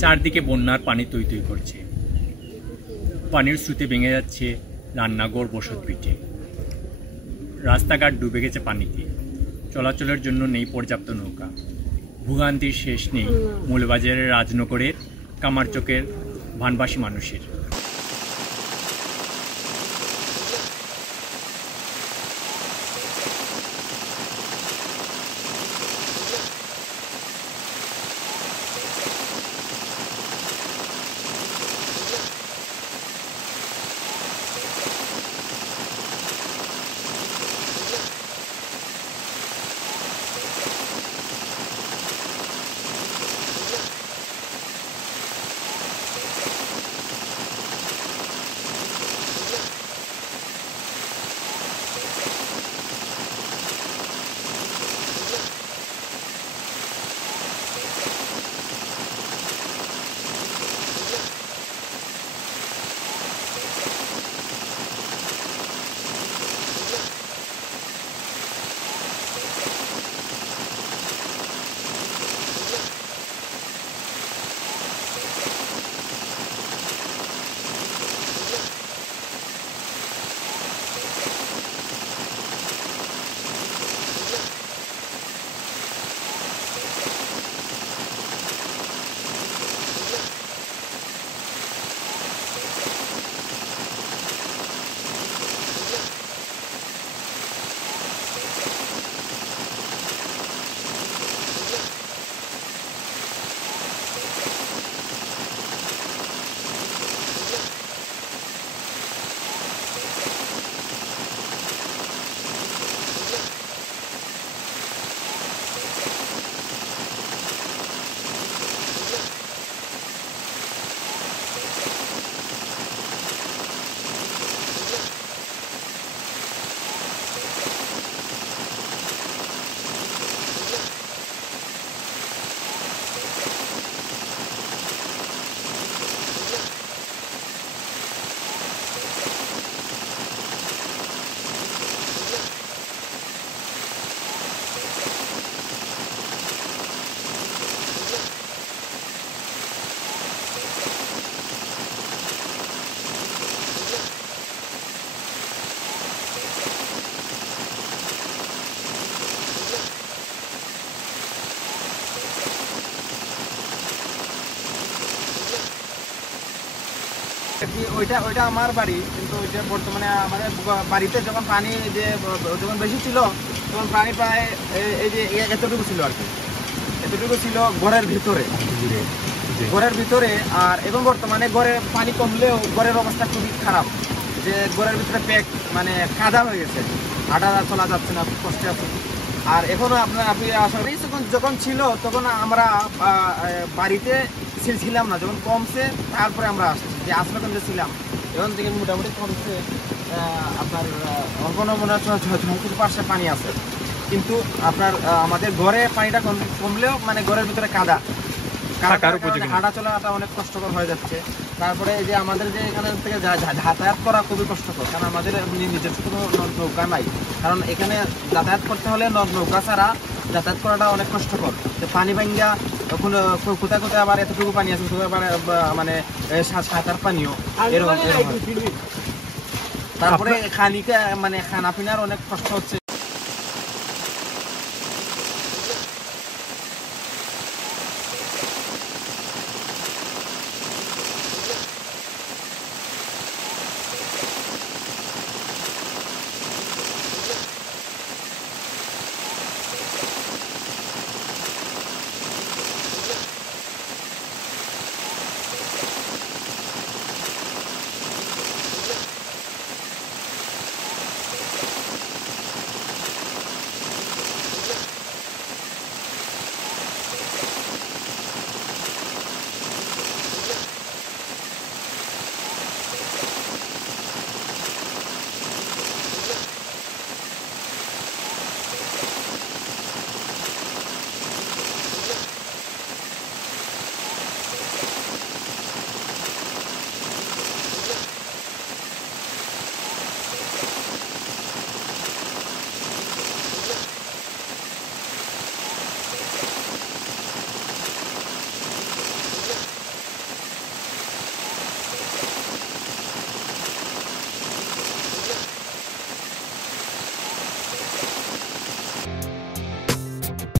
চারদিকে বন্যার পানি তৈ তৈ করছে। পানির স্রোতে ভেঙে যাচ্ছে রান্নাঘর, বসত ভিটে। রাস্তাঘাট ডুবে গেছে পানিতে। চলাচলের জন্য নেই পর্যাপ্ত নৌকা। ভোগান্তির শেষ নেই মৌলবাজারের রাজনগরের কামারচকের ভানবাসী মানুষের। ওইটা আমার বাড়ি, কিন্তু ওইটা বর্তমানে আমাদের বাড়িতে যখন পানি যখন বেশি ছিল তখন পানি প্রায় এই যে এতটুকু ছিল আর কি, এতটুকু ছিল ঘরের ভিতরে। আর এখন বর্তমানে ঘরে পানি কমলেও ঘরের অবস্থা খুবই খারাপ, যে ঘরের ভিতরে প্যাক মানে কাদা হয়ে গেছে, হাঁটা চলা যাচ্ছে না, কষ্টে আছে। আর এখনো আপনি আসলে যখন ছিল তখন আমরা বাড়িতে ছিলাম না, যখন কমছে তারপরে আমরা আসছি, যে আশ্রমকেন্দ্রে ছিলাম এখন থেকে মোটামুটি কমছে। আপনার কোনো মনে হচ্ছে 6 পাশে পানি আছে, কিন্তু আপনার আমাদের ঘরে পানিটা কমলেও মানে ঘরের ভিতরে কাদা হাঁটা চলাটা অনেক কষ্টকর হয়ে যাচ্ছে। তারপরে এই যে আমাদের যে এখানে থেকে যাতায়াত করা খুবই কষ্টকর, কারণ আমাদের নিজস্ব কোনো নৌকা নাই, কারণ এখানে যাতায়াত করতে হলে নৌকা ছাড়া যাতায়াত করাটা অনেক কষ্টকর। পানি ভাঙ্গা তখন কোথায় কোথায় আবার এতটুকু পানি আছে, মানে 7-8 পানিও এরকম। তারপরে খানিকা মানে খানা পিনার অনেক কষ্ট হচ্ছে।